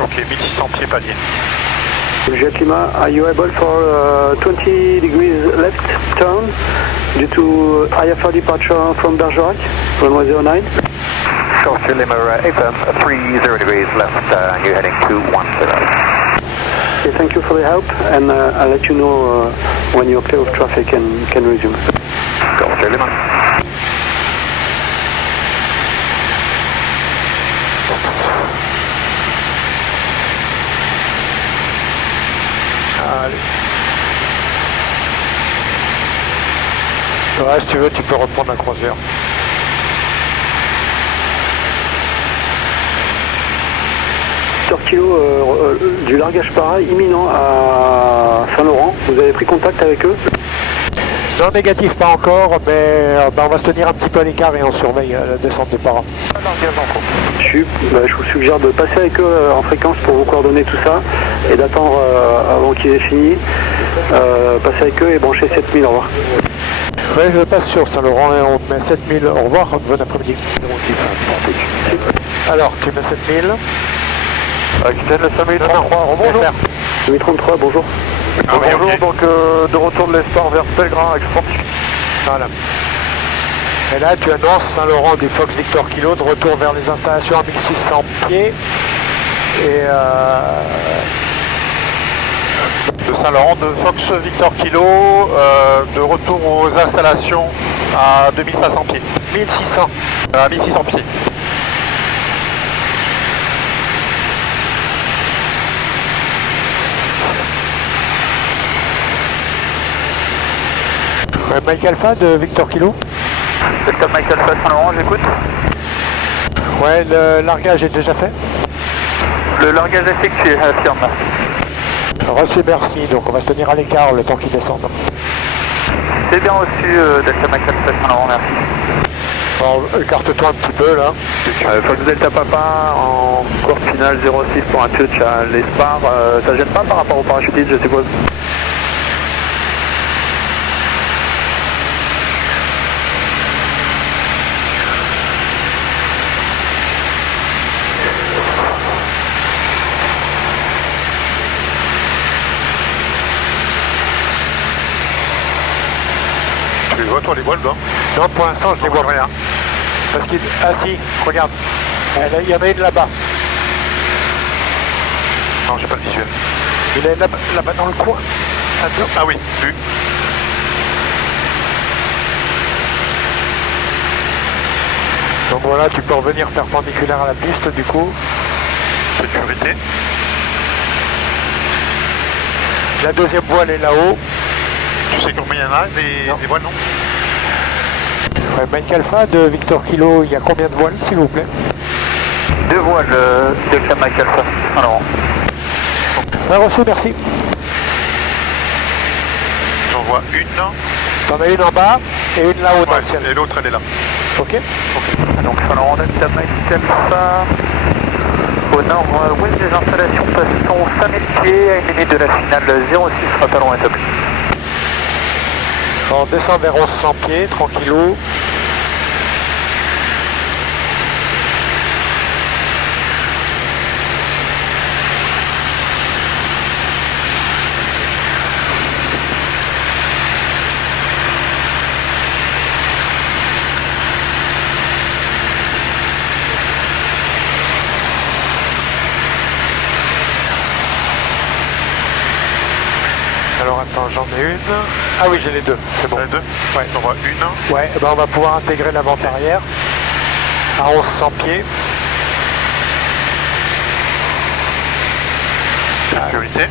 Ok, 1600 pieds palier. Jet Lima, are you able for 20 degrees left turn due to IFR departure from Bergerac, runway 09? Golf Lima, FM, 30 degrees left, you're heading to 10. Okay, thank you for the help, and I'll let you know when you're clear of traffic and can resume. Golf lève les mains. Allez. Ouais, si tu veux, tu peux reprendre la croisière. Kilo du largage para imminent à Saint-Laurent. Vous avez pris contact avec eux? Non, négatif, pas encore, mais on va se tenir un petit peu à l'écart et on surveille la descente de para. Je vous suggère de passer avec eux en fréquence pour vous coordonner tout ça et d'attendre avant qu'ils aient fini. Passer avec eux et brancher 7000, au revoir. Oui, je passe sur Saint-Laurent et on met 7000, au revoir, bon après-midi. Alors, tu mets 7000. Aquitaine, le 5033, bonjour. 2033, bonjour. Bonjour, donc de retour de l'Esport vers Pellegrin avec Sportif. Voilà. Et là, tu annonces Saint-Laurent du Fox Victor Kilo de retour vers les installations à 1600 pieds. Et De Saint-Laurent, de Fox Victor Kilo, de retour aux installations à 2500 pieds. 1600. À 1600 pieds. Mike Alpha de Victor Kilo. Delta Mike Alpha Saint-Laurent, j'écoute. Ouais, le largage est déjà fait. Le largage effectué, affirme. Reçu, merci, donc on va se tenir à l'écart le temps qu'ils descendent. C'est bien reçu, Delta Mike Alpha Saint-Laurent, merci. Bon, écarte-toi un petit peu là. Fox Delta Papa en course finale 06 pour un touch à l'Espar. Ça gêne pas par rapport au parachutiste, je suppose? Tu les vois, toi, les voiles, là? Non, pour l'instant, je ne les vois rien. Parce qu'il... Ah si, regarde. Il y en a une là-bas. Non, j'ai pas le visuel. Il est là-bas dans le coin. Attends. Ah oui, vu. Donc voilà, tu peux revenir perpendiculaire à la piste du coup. Sécurité. La deuxième voile est là-haut. Tu sais combien il y en a, des voiles, non? Ouais, Mike Alpha de Victor Kilo, il y a combien de voiles s'il vous plaît? 2 voiles, Delta Mike Alpha Saint-Laurent. Reçu, merci. J'en vois une, T'en as une en bas et une là-haut dans le ciel. et l'autre, elle est là. Ok. Donc Saint-Laurent, Delta Mike Alpha. Au nord-ouest des installations, passons 5000 pieds à une limite de la finale 06, sera talon établi. On descend vers 1100 pieds, tranquillou. Alors attends, j'en ai une. Ah oui, j'ai les deux, c'est bon. Les deux? Ouais. J'en vois une. Ouais, ben on va pouvoir intégrer l'avant-arrière à 1100 pieds. Sécurité.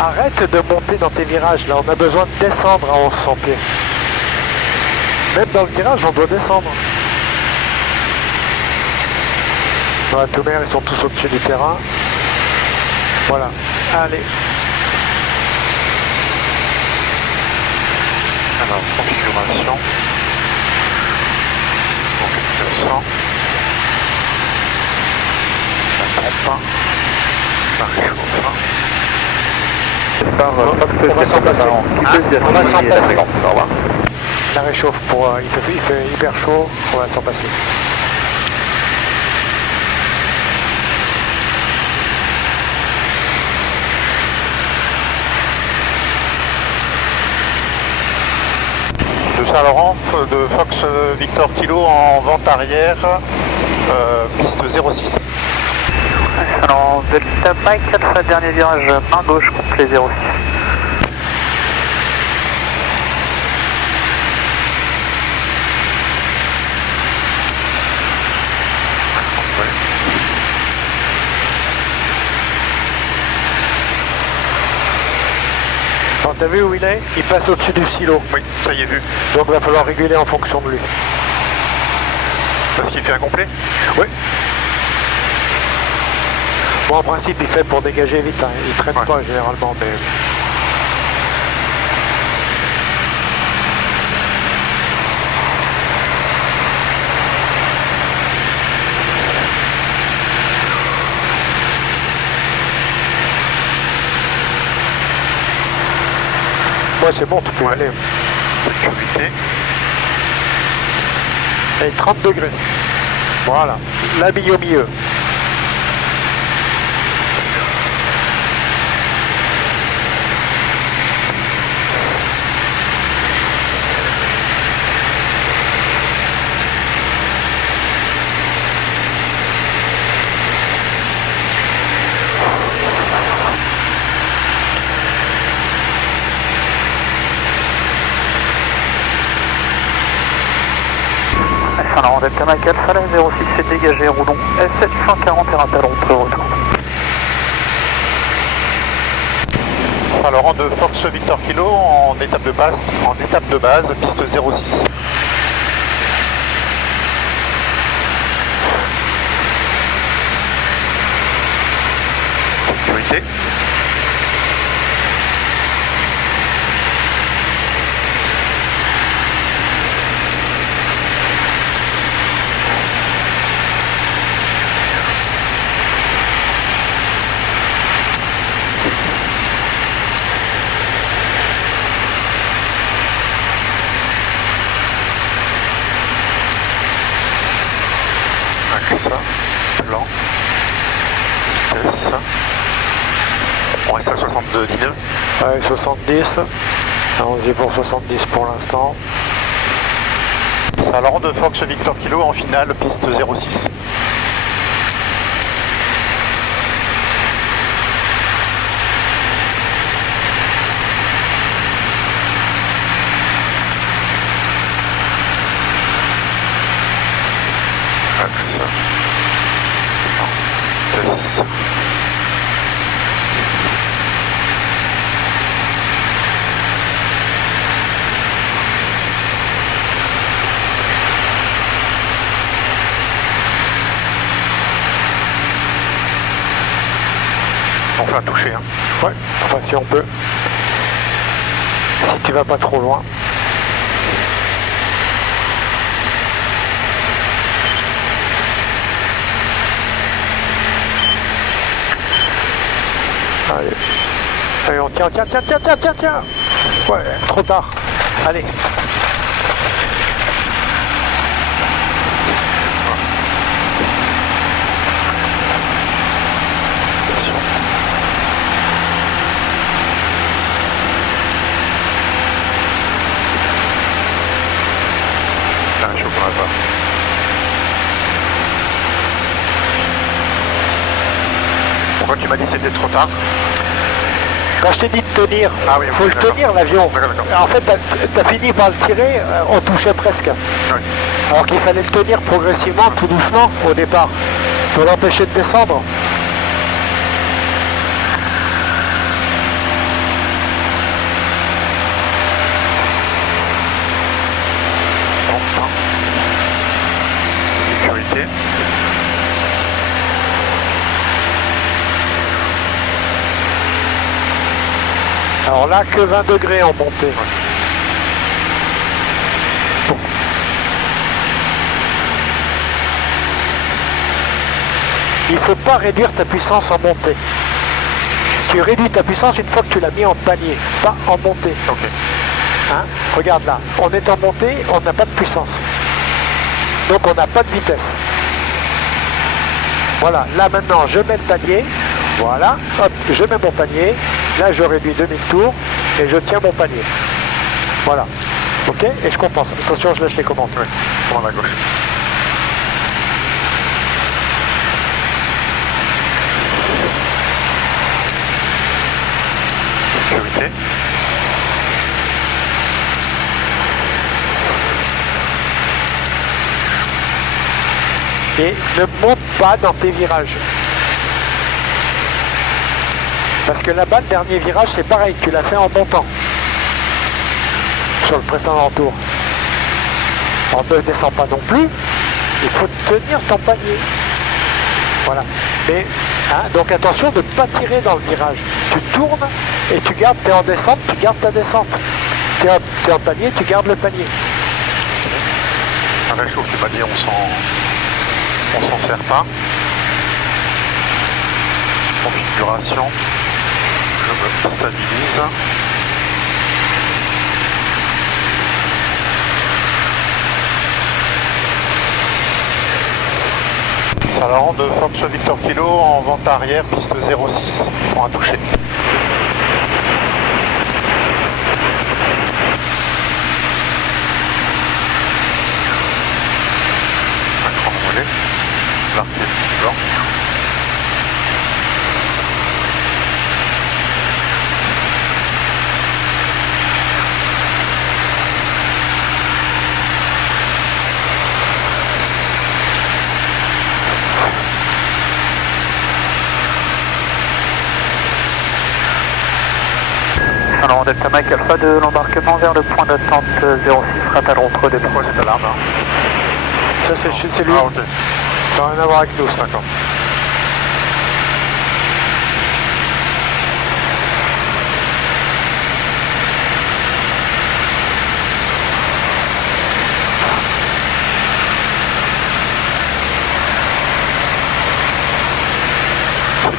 Arrête de monter dans tes virages, là, on a besoin de descendre à 1100 pieds. Même dans le virage, on doit descendre. Voilà, tous mes ils sont tous au-dessus du terrain. Voilà, allez. Alors, configuration. Donc 900. La pompe. La réchauffe. On va s'en passer. On va s'en passer. Au revoir. La réchauffe pour... il fait hyper chaud, on va s'en passer. Saint-Laurent de Fox Victor Kilo en vente arrière, piste 06. Alors, Delta Mike 4, dernier virage, main gauche, complet 06. Alors, t'as vu où il est? Il passe au-dessus du silo. Oui, ça y est vu. Donc il va falloir réguler en fonction de lui. Parce qu'il fait un complet? Oui. Bon, en principe, il fait pour dégager vite. Hein. Il traîne pas généralement, mais... Ouais, c'est bon, tu peux aller. Sécurité. Et 30 degrés. Voilà. La bille au milieu. Alors, Delta Mike Alpha, 06 est dégagé, roulons S740 et rappel retour. Saint-Laurent de Fox Victor Kilo en étape de base, piste 06. Sécurité. Axe, plan, vitesse. On reste à 62 10 nœuds. Ouais, 70. Allons-y pour 70 pour l'instant. Saint-Laurent de Fox Victor Kilo en finale, piste 06. Axe, vitesse. On fait un toucher, hein. Ouais, enfin si on peut. Si tu vas pas trop loin. Allez. Allez, on tient. Ouais, trop tard. Allez. Pourquoi tu m'as dit que c'était trop tard? Quand je t'ai dit de tenir, ah oui, faut le tenir l'avion. En fait, t'as fini par le tirer, on touchait presque. Oui. Alors qu'il fallait le tenir progressivement, tout doucement au départ, pour l'empêcher de descendre. Sécurité. Alors là, que 20 degrés en montée. Bon. Il ne faut pas réduire ta puissance en montée. Tu réduis ta puissance une fois que tu l'as mis en palier, pas en montée. Ok. Hein? Regarde là, on est en montée, on n'a pas de puissance. Donc on n'a pas de vitesse. Voilà, là maintenant je mets le palier. Voilà, hop, je mets mon panier, là je réduis 2000 tours et je tiens mon panier. Voilà. Ok, et je compense. Attention, je lâche les commandes. Oui, commande à gauche. Sécurité. Et ne monte pas dans tes virages. Parce que là-bas, le dernier virage, c'est pareil, tu l'as fait en montant. Sur le précédent tour. On ne descend pas non plus, il faut tenir ton panier. Voilà. Mais, hein, donc attention de ne pas tirer dans le virage. Tu tournes et tu gardes, tu es en descente, tu gardes ta descente. Tu es en panier, tu gardes le panier. Un réchauffe du panier, on s'en sert pas. Configuration. Je me stabilise. Saint-Laurent de Fox Victor Kilo en vente arrière, piste 06 pour un toucher. Un grand relais, l'arc est blanc. Alors Delta Mike Alpha de l'embarquement vers le point d'attente 06 Ratal entre deux. Pourquoi cette alarme là? Ça c'est lui. Ah ok. Ça n'a rien à voir avec nous, ça. D'accord.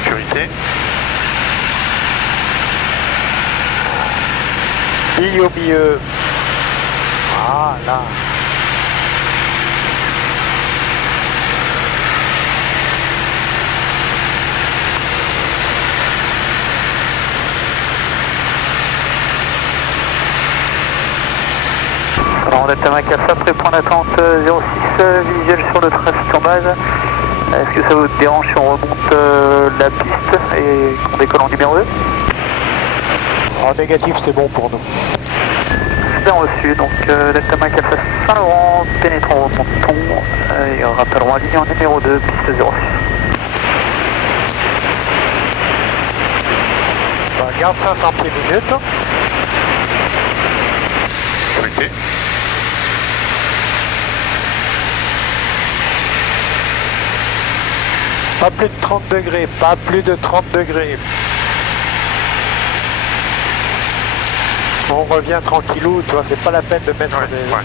Sécurité. Bille au milieu. Voilà. Alors Delta Mike Alpha, pré-point d'attente 06, visuel sur le trafic en base. Est-ce que ça vous dérange si on remonte la piste et qu'on décolle en numéro 2? En négatif, c'est bon pour nous. Bien reçu, donc Delta Mike Alpha Saint-Laurent, pénétrant au ponton, et rappellerons à ligne en numéro 2, piste 06. Garde 500 pieds minutes. Sécurité. Pas plus de 30 degrés, pas plus de 30 degrés. On revient tranquillou, tu vois, c'est pas la peine de mettre Ouais, des... ouais.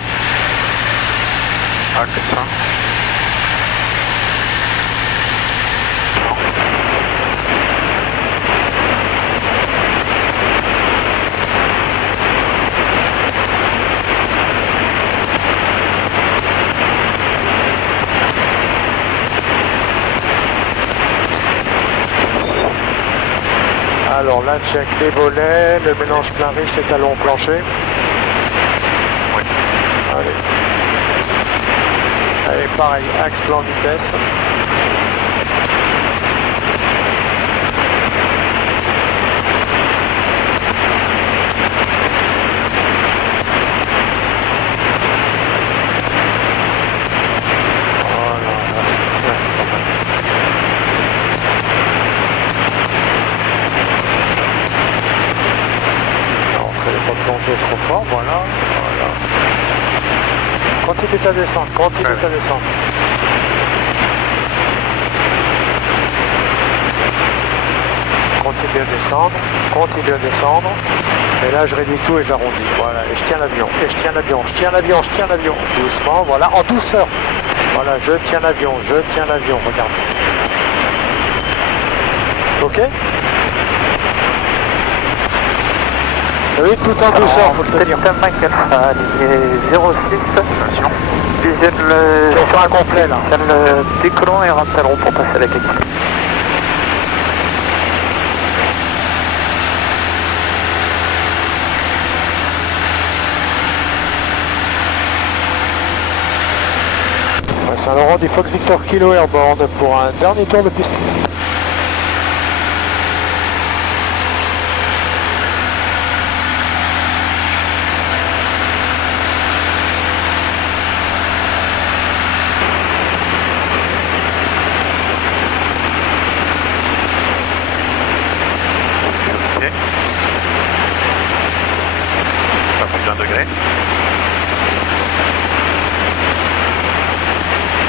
Axe. Alors là, check les volets, le mélange plein riche, les talons planchers. Oui. Allez. Allez, pareil, axe plan vitesse. Trop fort, voilà, voilà. Continue ta descente, continue ta descente. Continue à descendre, continue à descendre. Et là je réduis tout et j'arrondis. Voilà, et je tiens l'avion, et je tiens l'avion, je tiens l'avion, je tiens l'avion. Doucement, voilà, en douceur. Voilà, je tiens l'avion, regarde. Ok? Oui, tout en douceur, faut le tenir. Delta Mike Alpha, ligne 06. Station. Visionne le... Je vais faire un complet là. Le décollant et rappelleront pour passer à la qualité. Saint-Laurent du Fox Victor Kilo Airborne pour un dernier tour de piste. Pas plus d'1 degré.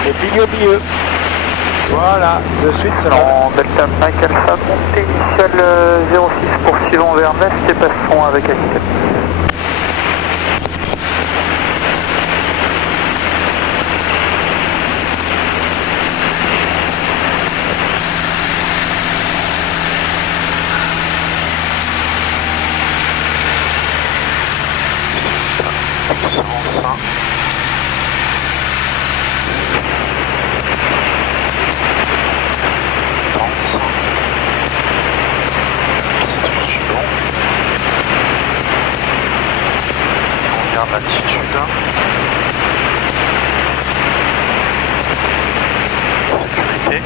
Et milieu. Voilà, de suite ça va. En Delta Mike Alpha, montée initiale 06 poursuivons vers l'est et passons avec Aquitaine. Puissance 1. Piste suivant. On regarde l'altitude. Sécurité.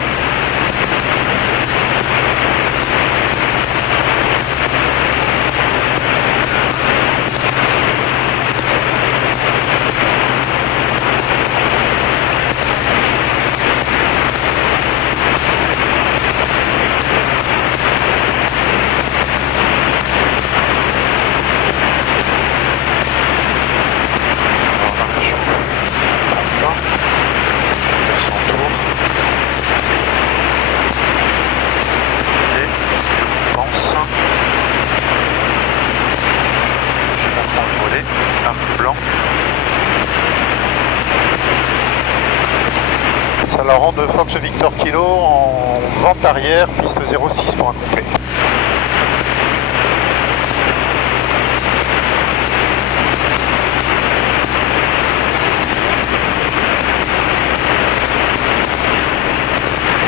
Saint-Laurent de Fox Victor Kilo en vente arrière, piste 06 pour un complet.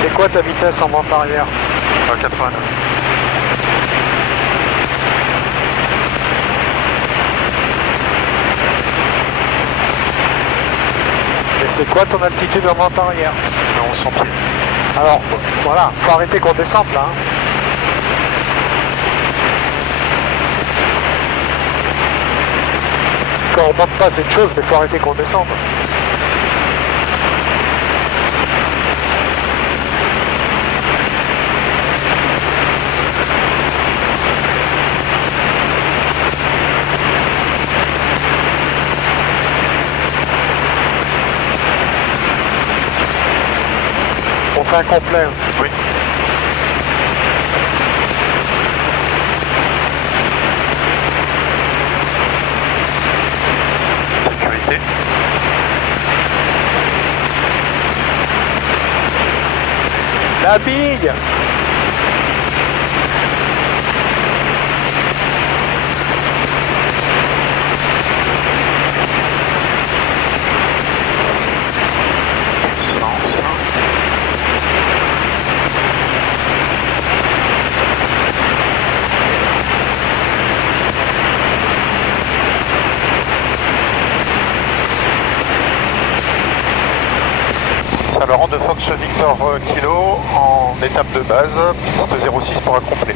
C'est quoi ta vitesse en vente arrière? 89. Et c'est quoi ton altitude en vente arrière? 1100 pieds. Alors, voilà, faut arrêter qu'on descende là. Quand on monte pas, c'est une chose, mais faut arrêter qu'on descende. On fait un complet. Oui. Sécurité. La bille! Puissance. Saint-Laurent de Fox Victor Kilo en étape de base, piste 06 pour un complet.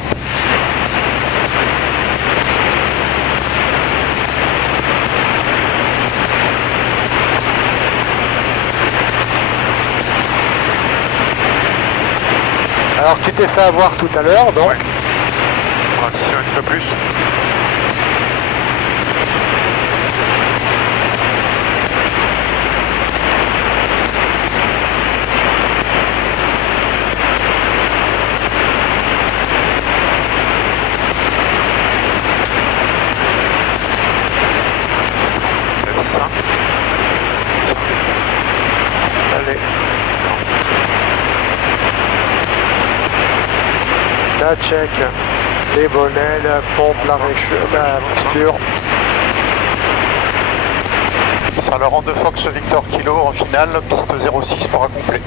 Alors tu t'es fait avoir tout à l'heure, donc Ouais. On va anticiper un petit peu plus. Ça. allez. La check, les volets, la pompe, la posture. Saint-Laurent de Fox Victor Kilo en finale, piste 06 pour un complet.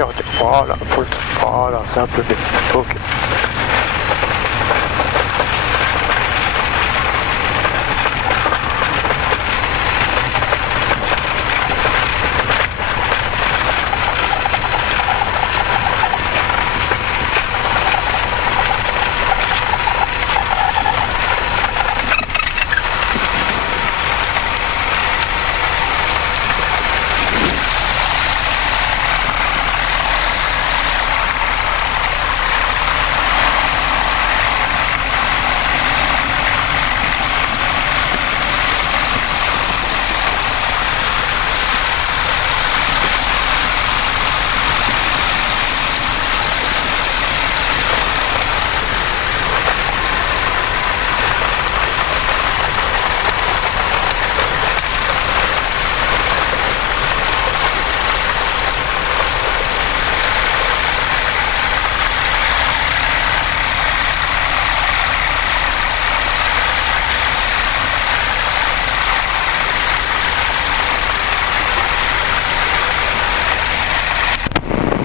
revenir. Voilà, voilà, c'est un peu mieux. Ok.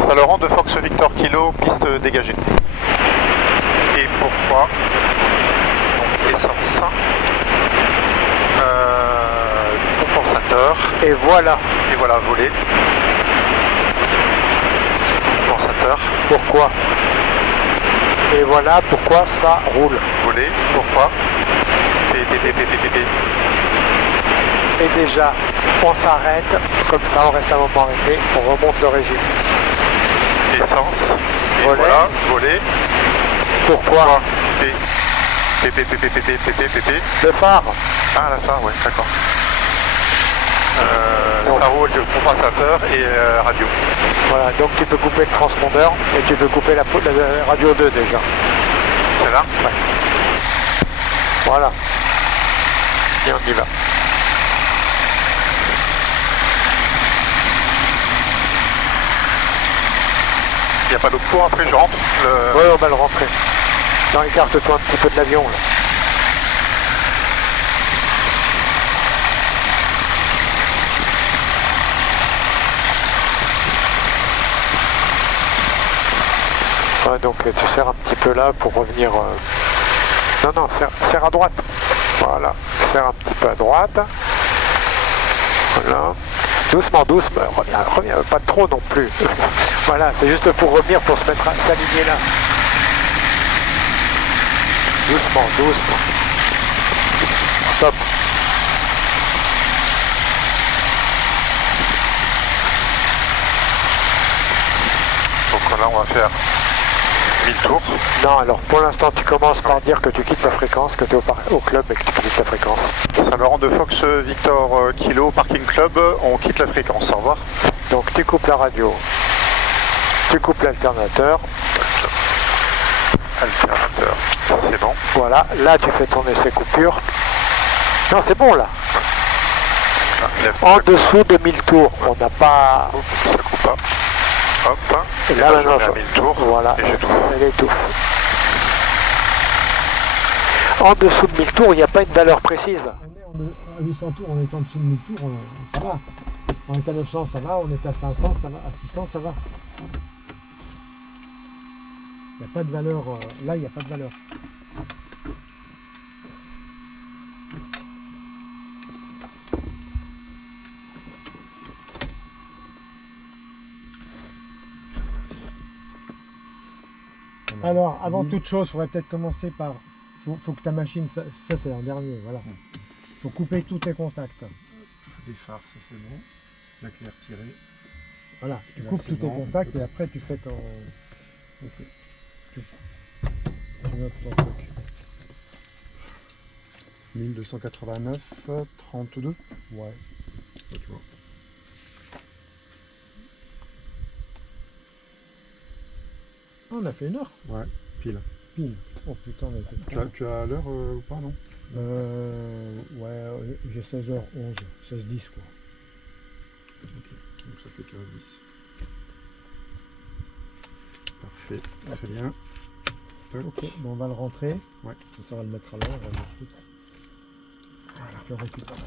Saint-Laurent de Fox Victor Kilo, piste dégagée. Et pourquoi? Donc essence, compensateur. Et voilà. Et voilà, volet. Compensateur. Pourquoi? Et voilà pourquoi ça roule. Volet, pourquoi? Et déjà, on s'arrête, comme ça on reste un moment arrêté, on remonte le régime. Essence. Et Volet. voilà, volet. Pourquoi? Le phare. Ah, la phare, ouais, d'accord. Ça roule le compensateur et radio. Voilà, donc tu peux couper le transpondeur et tu peux couper la radio 2 déjà. C'est là? Ouais. Voilà. Et on y va. Il n'y a pas d'eau pour après, je rentre. Oui, on va le rentrer. Non, écarte-toi un petit peu de l'avion là. Ouais, donc tu serres un petit peu là pour revenir... Non, non, serre à droite. Voilà, serre un petit peu à droite. Voilà. Doucement, doucement, reviens pas trop non plus. Voilà, c'est juste pour revenir, pour se mettre à s'aligner là. Doucement, doucement. Stop. Donc là, on va faire 1000 tours. Non, alors pour l'instant, tu commences par dire que tu quittes la fréquence, que tu es au club et que tu quittes la fréquence. Saint-Laurent de Fox Victor Kilo, Parking Club, on quitte la fréquence, au revoir. Donc tu coupes la radio, tu coupes l'alternateur. Alternateur, c'est bon. Voilà, là tu fais ton essai coupure. Non, c'est bon là. En dessous de 1000 tours, on n'a pas... Ça coupe pas. Hop. Et là maintenant, je mets à 1000 tours. Voilà, et j'étouffe. elle étouffe. En dessous de 1000 tours, il n'y a pas une valeur précise. On est à 800 tours, on est en dessous de 1000 tours, ça va. On est à 900, ça va. On est à 500, ça va. À 600, ça va. Il n'y a pas de valeur. Là, il n'y a pas de valeur. Alors, avant toute chose, il faudrait peut-être commencer par... Faut que ta machine... Ça c'est en dernier, voilà. Faut couper tous tes contacts. Les phares, ça c'est bon. La claire tirée. Voilà, tu Là, coupes c'est tous tes bon. contacts et après tu fais ton... Ok. Tu notes ton truc. 1289, 32. Ouais. Tu vois. Ah, on a fait une heure. Ouais, pile. Pile. Oh putain, on a fait Tu as l'heure ou pas, non? ouais, j'ai 16h11, 16h10 quoi. Ok, donc ça fait 15-10. Parfait, très bien. Toc. Ok, bon, on va le rentrer. Ouais. On va le mettre à l'heure, on va le foutre. Voilà, puis on récupère.